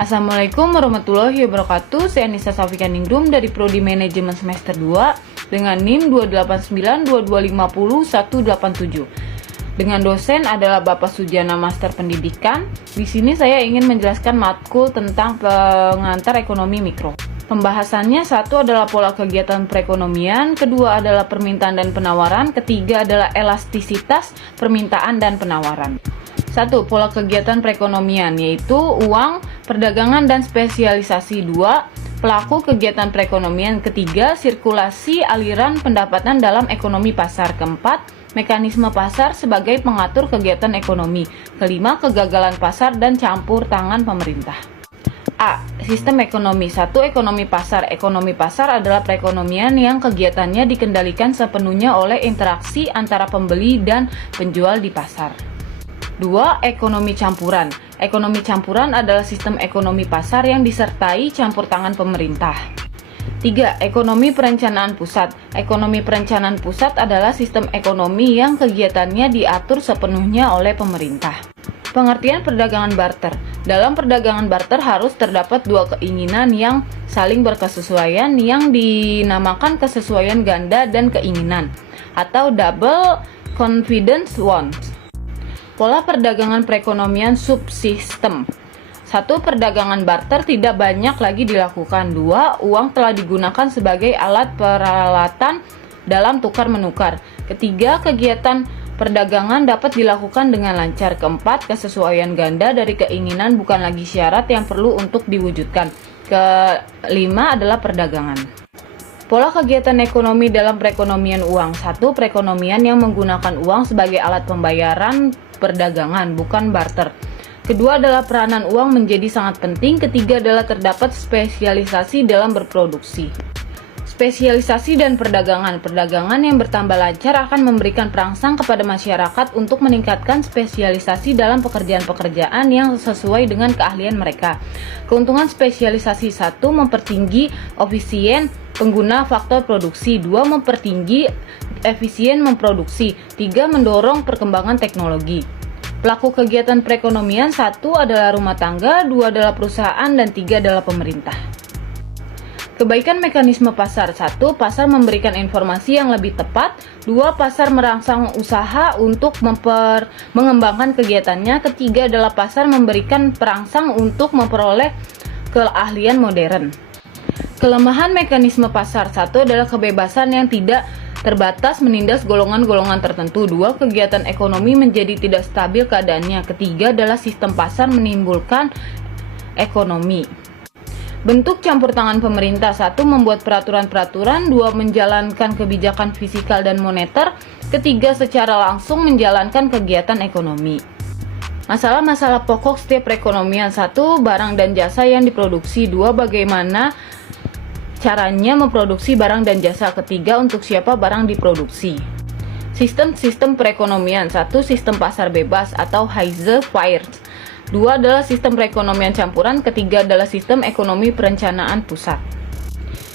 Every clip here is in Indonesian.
Assalamualaikum warahmatullahi wabarakatuh. Saya Nisa Safika Ningrum dari Prodi Manajemen Semester 2 dengan NIM 2892250 Dengan dosen adalah Bapak Sujana Master Pendidikan. Di sini saya ingin menjelaskan matkul tentang pengantar ekonomi mikro. Pembahasannya, satu adalah pola kegiatan perekonomian, kedua adalah permintaan dan penawaran, ketiga adalah elastisitas permintaan dan penawaran. 1. Pola kegiatan perekonomian, yaitu uang, perdagangan, dan spesialisasi. 2. Pelaku kegiatan perekonomian. Ketiga, sirkulasi aliran pendapatan dalam ekonomi pasar. Keempat, mekanisme pasar sebagai pengatur kegiatan ekonomi. Kelima, kegagalan pasar dan campur tangan pemerintah. A. Sistem ekonomi. 1. Ekonomi pasar. Ekonomi pasar adalah perekonomian yang kegiatannya dikendalikan sepenuhnya oleh interaksi antara pembeli dan penjual di pasar. 2. Ekonomi campuran. Ekonomi campuran adalah sistem ekonomi pasar yang disertai campur tangan pemerintah. 3. Ekonomi perencanaan pusat. Ekonomi perencanaan pusat adalah sistem ekonomi yang kegiatannya diatur sepenuhnya oleh pemerintah. Pengertian perdagangan barter. Dalam perdagangan barter harus terdapat dua keinginan yang saling berkesesuaian yang dinamakan kesesuaian ganda dan keinginan atau double confidence wants. Pola perdagangan perekonomian subsistem. 1. Perdagangan barter tidak banyak lagi dilakukan. 2. Uang telah digunakan sebagai alat peralatan dalam tukar-menukar. Ketiga, kegiatan perdagangan dapat dilakukan dengan lancar. Keempat, kesesuaian ganda dari keinginan bukan lagi syarat yang perlu untuk diwujudkan. Kelima adalah perdagangan. Pola kegiatan ekonomi dalam perekonomian uang. 1. Perekonomian yang menggunakan uang sebagai alat pembayaran perdagangan, bukan barter. Kedua adalah peranan uang menjadi sangat penting. Ketiga adalah terdapat spesialisasi dalam berproduksi. Spesialisasi dan perdagangan. Perdagangan yang bertambah lancar akan memberikan perangsang kepada masyarakat untuk meningkatkan spesialisasi dalam pekerjaan-pekerjaan yang sesuai dengan keahlian mereka. Keuntungan spesialisasi. 1. Mempertinggi efisien pengguna faktor produksi. 2. Mempertinggi efisien memproduksi. 3. Mendorong perkembangan teknologi. Pelaku kegiatan perekonomian. 1 adalah rumah tangga, 2 adalah perusahaan, dan 3 adalah pemerintah. Kebaikan mekanisme pasar. 1. Pasar memberikan informasi yang lebih tepat. 2. Pasar merangsang usaha untuk mengembangkan kegiatannya. Ketiga adalah pasar memberikan perangsang untuk memperoleh keahlian modern. Kelemahan mekanisme pasar. 1 adalah kebebasan yang tidak terbatas menindas golongan-golongan tertentu. 2. Kegiatan ekonomi menjadi tidak stabil keadaannya. Ketiga adalah sistem pasar menimbulkan ekonomi. Bentuk campur tangan pemerintah. 1. Membuat peraturan-peraturan. 2. Menjalankan kebijakan fiskal dan moneter. Ketiga, secara langsung menjalankan kegiatan ekonomi. Masalah-masalah pokok setiap perekonomian. 1. Barang dan jasa yang diproduksi. 2. Bagaimana caranya memproduksi barang dan jasa. Ketiga, untuk siapa barang diproduksi. Sistem-sistem perekonomian. 1. Sistem pasar bebas atau laissez-faire. 2 adalah sistem perekonomian campuran. Ketiga adalah sistem ekonomi perencanaan pusat.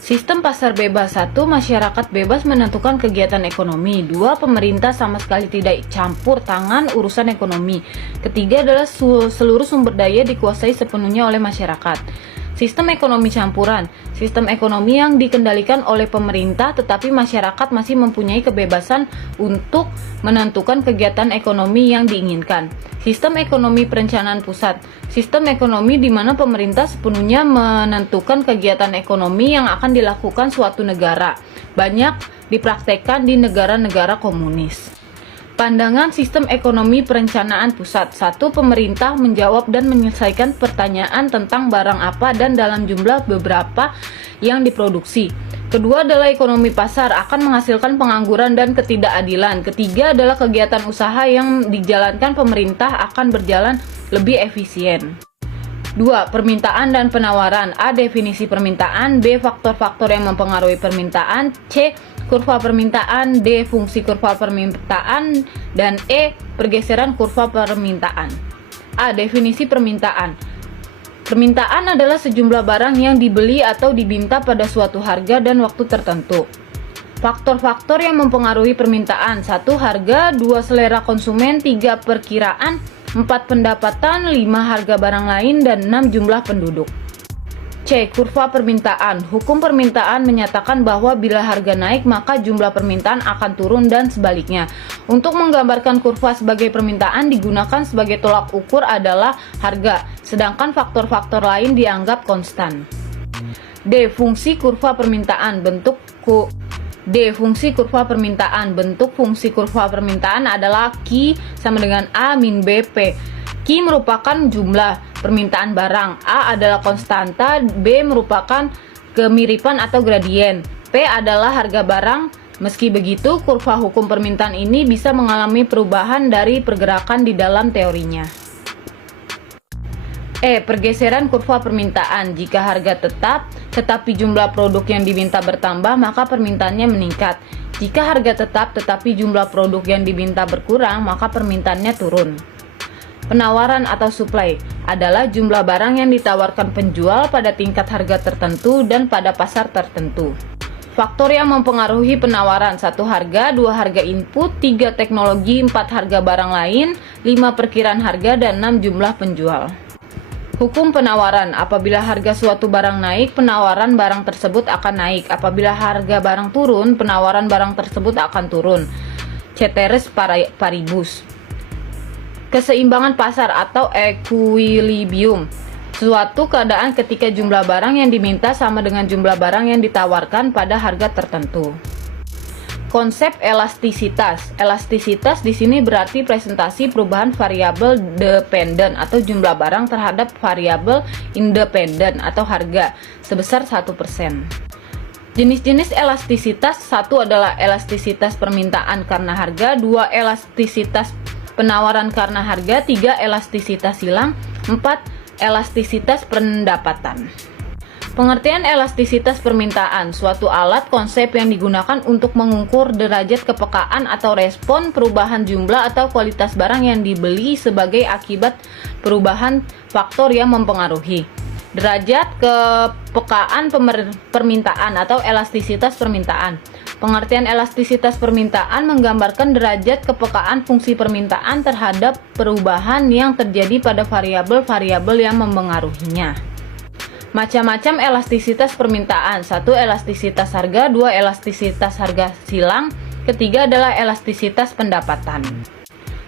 Sistem pasar bebas. 1. Masyarakat bebas menentukan kegiatan ekonomi. 2. Pemerintah sama sekali tidak campur tangan urusan ekonomi. Ketiga adalah seluruh sumber daya dikuasai sepenuhnya oleh masyarakat. Sistem ekonomi campuran. Sistem ekonomi yang dikendalikan oleh pemerintah tetapi masyarakat masih mempunyai kebebasan untuk menentukan kegiatan ekonomi yang diinginkan. Sistem ekonomi perencanaan pusat. Sistem ekonomi di mana pemerintah sepenuhnya menentukan kegiatan ekonomi yang akan dilakukan suatu negara. Banyak dipraktekkan di negara-negara komunis. Pandangan sistem ekonomi perencanaan pusat. 1. Pemerintah menjawab dan menyelesaikan pertanyaan tentang barang apa dan dalam jumlah beberapa yang diproduksi. Kedua adalah ekonomi pasar akan menghasilkan pengangguran dan ketidakadilan. Ketiga adalah kegiatan usaha yang dijalankan pemerintah akan berjalan lebih efisien. 2. Permintaan dan penawaran. A. Definisi permintaan. B. Faktor-faktor yang mempengaruhi permintaan. C. Kurva permintaan. D. Fungsi kurva permintaan. Dan E. Pergeseran kurva permintaan. A. Definisi permintaan. Permintaan adalah sejumlah barang yang dibeli atau diminta pada suatu harga dan waktu tertentu. Faktor-faktor yang mempengaruhi permintaan. 1. Harga. 2. Selera konsumen. 3. Perkiraan. 4 pendapatan, 5 harga barang lain, dan 6 jumlah penduduk. C. Kurva permintaan. Hukum permintaan menyatakan bahwa bila harga naik maka jumlah permintaan akan turun dan sebaliknya. Untuk menggambarkan kurva sebagai permintaan digunakan sebagai tolak ukur adalah harga, sedangkan faktor-faktor lain dianggap konstan. D. Fungsi kurva permintaan. Fungsi kurva permintaan. Bentuk fungsi kurva permintaan adalah Q sama dengan A min BP. Q merupakan jumlah permintaan barang, A adalah konstanta, B merupakan kemiripan atau gradien, P adalah harga barang. Meski begitu, kurva hukum permintaan ini bisa mengalami perubahan dari pergerakan di dalam teorinya. E. Pergeseran kurva permintaan. Jika harga tetap, tetapi jumlah produk yang diminta bertambah, maka permintaannya meningkat. Jika harga tetap, tetapi jumlah produk yang diminta berkurang, maka permintaannya turun. Penawaran atau supply adalah jumlah barang yang ditawarkan penjual pada tingkat harga tertentu dan pada pasar tertentu. Faktor yang mempengaruhi penawaran: 1 harga, 2 harga input, 3 teknologi, 4 harga barang lain, 5 perkiraan harga, dan 6 jumlah penjual. Hukum penawaran: apabila harga suatu barang naik, penawaran barang tersebut akan naik. Apabila harga barang turun, penawaran barang tersebut akan turun. Ceteris paribus. Keseimbangan pasar atau equilibrium. Suatu keadaan ketika jumlah barang yang diminta sama dengan jumlah barang yang ditawarkan pada harga tertentu. Konsep elastisitas. Elastisitas di sini berarti presentasi perubahan variabel dependen atau jumlah barang terhadap variabel independen atau harga sebesar 1%. Jenis-jenis elastisitas: 1 adalah elastisitas permintaan karena harga, 2 elastisitas penawaran karena harga, 3 elastisitas silang, 4 elastisitas pendapatan. Pengertian elastisitas permintaan: suatu alat konsep yang digunakan untuk mengukur derajat kepekaan atau respon perubahan jumlah atau kualitas barang yang dibeli sebagai akibat perubahan faktor yang mempengaruhi derajat kepekaan permintaan atau elastisitas permintaan. Pengertian elastisitas permintaan menggambarkan derajat kepekaan fungsi permintaan terhadap perubahan yang terjadi pada variabel-variabel yang mempengaruhinya. Macam-macam elastisitas permintaan: 1 elastisitas harga, 2 elastisitas harga silang, ketiga adalah elastisitas pendapatan.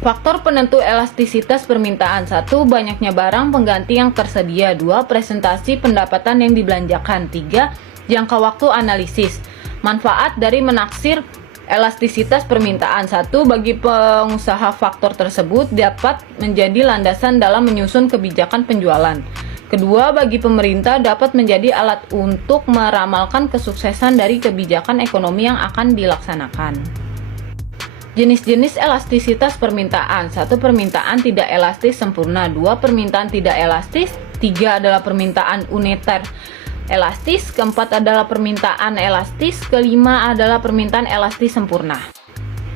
Faktor penentu elastisitas permintaan: 1 banyaknya barang pengganti yang tersedia, 2 presentasi pendapatan yang dibelanjakan, 3 jangka waktu analisis. Manfaat dari menaksir elastisitas permintaan: 1 bagi pengusaha faktor tersebut dapat menjadi landasan dalam menyusun kebijakan penjualan. Kedua, bagi pemerintah dapat menjadi alat untuk meramalkan kesuksesan dari kebijakan ekonomi yang akan dilaksanakan. Jenis-jenis elastisitas permintaan: 1 permintaan tidak elastis sempurna, 2 permintaan tidak elastis, 3 adalah permintaan uniter elastis, keempat adalah permintaan elastis, kelima adalah permintaan elastis sempurna.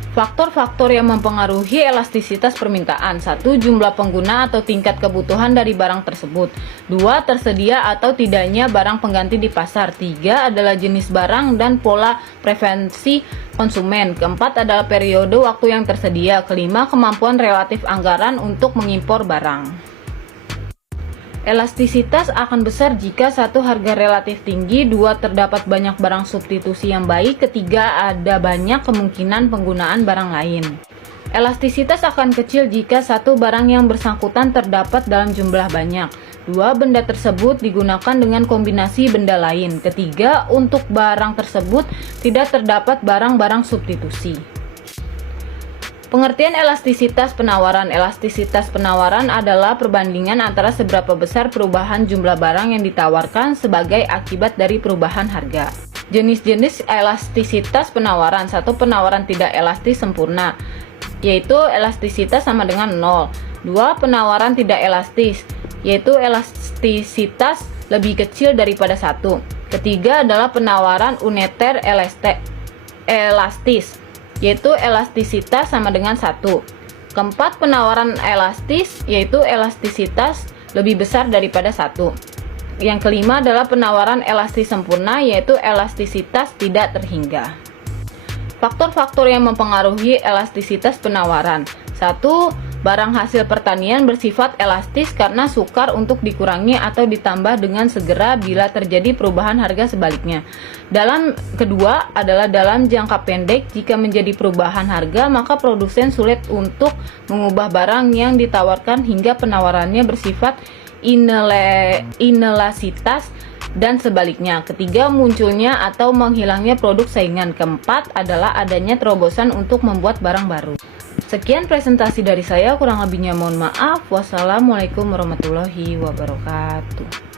Faktor-faktor yang mempengaruhi elastisitas permintaan: 1 jumlah pengguna atau tingkat kebutuhan dari barang tersebut, 2 tersedia atau tidaknya barang pengganti di pasar, 3 adalah jenis barang dan pola preferensi konsumen, keempat adalah periode waktu yang tersedia, kelima kemampuan relatif anggaran untuk mengimpor barang. Elastisitas akan besar jika 1 harga relatif tinggi, 2 terdapat banyak barang substitusi yang baik, ketiga ada banyak kemungkinan penggunaan barang lain. Elastisitas akan kecil jika 1 barang yang bersangkutan terdapat dalam jumlah banyak, 2 benda tersebut digunakan dengan kombinasi benda lain, ketiga untuk barang tersebut tidak terdapat barang-barang substitusi. Pengertian elastisitas penawaran: elastisitas penawaran adalah perbandingan antara seberapa besar perubahan jumlah barang yang ditawarkan sebagai akibat dari perubahan harga. Jenis-jenis elastisitas penawaran: 1 penawaran tidak elastis sempurna, yaitu elastisitas sama dengan 0. 2 penawaran tidak elastis, yaitu elastisitas lebih kecil daripada 1. Ketiga adalah penawaran uniter elastis, yaitu elastisitas sama dengan 1. Keempat, penawaran elastis, yaitu elastisitas lebih besar daripada 1. Yang kelima adalah penawaran elastis sempurna, yaitu elastisitas tidak terhingga. Faktor-faktor yang mempengaruhi elastisitas penawaran: 1 Barang hasil pertanian bersifat elastis karena sukar untuk dikurangi atau ditambah dengan segera bila terjadi perubahan harga sebaliknya. Kedua adalah dalam jangka pendek, jika menjadi perubahan harga, maka produsen sulit untuk mengubah barang yang ditawarkan hingga penawarannya bersifat inelasitas dan sebaliknya. Ketiga, munculnya atau menghilangnya produk saingan. Keempat adalah adanya terobosan untuk membuat barang baru. Sekian presentasi dari saya, kurang lebihnya mohon maaf. Wassalamualaikum warahmatullahi wabarakatuh.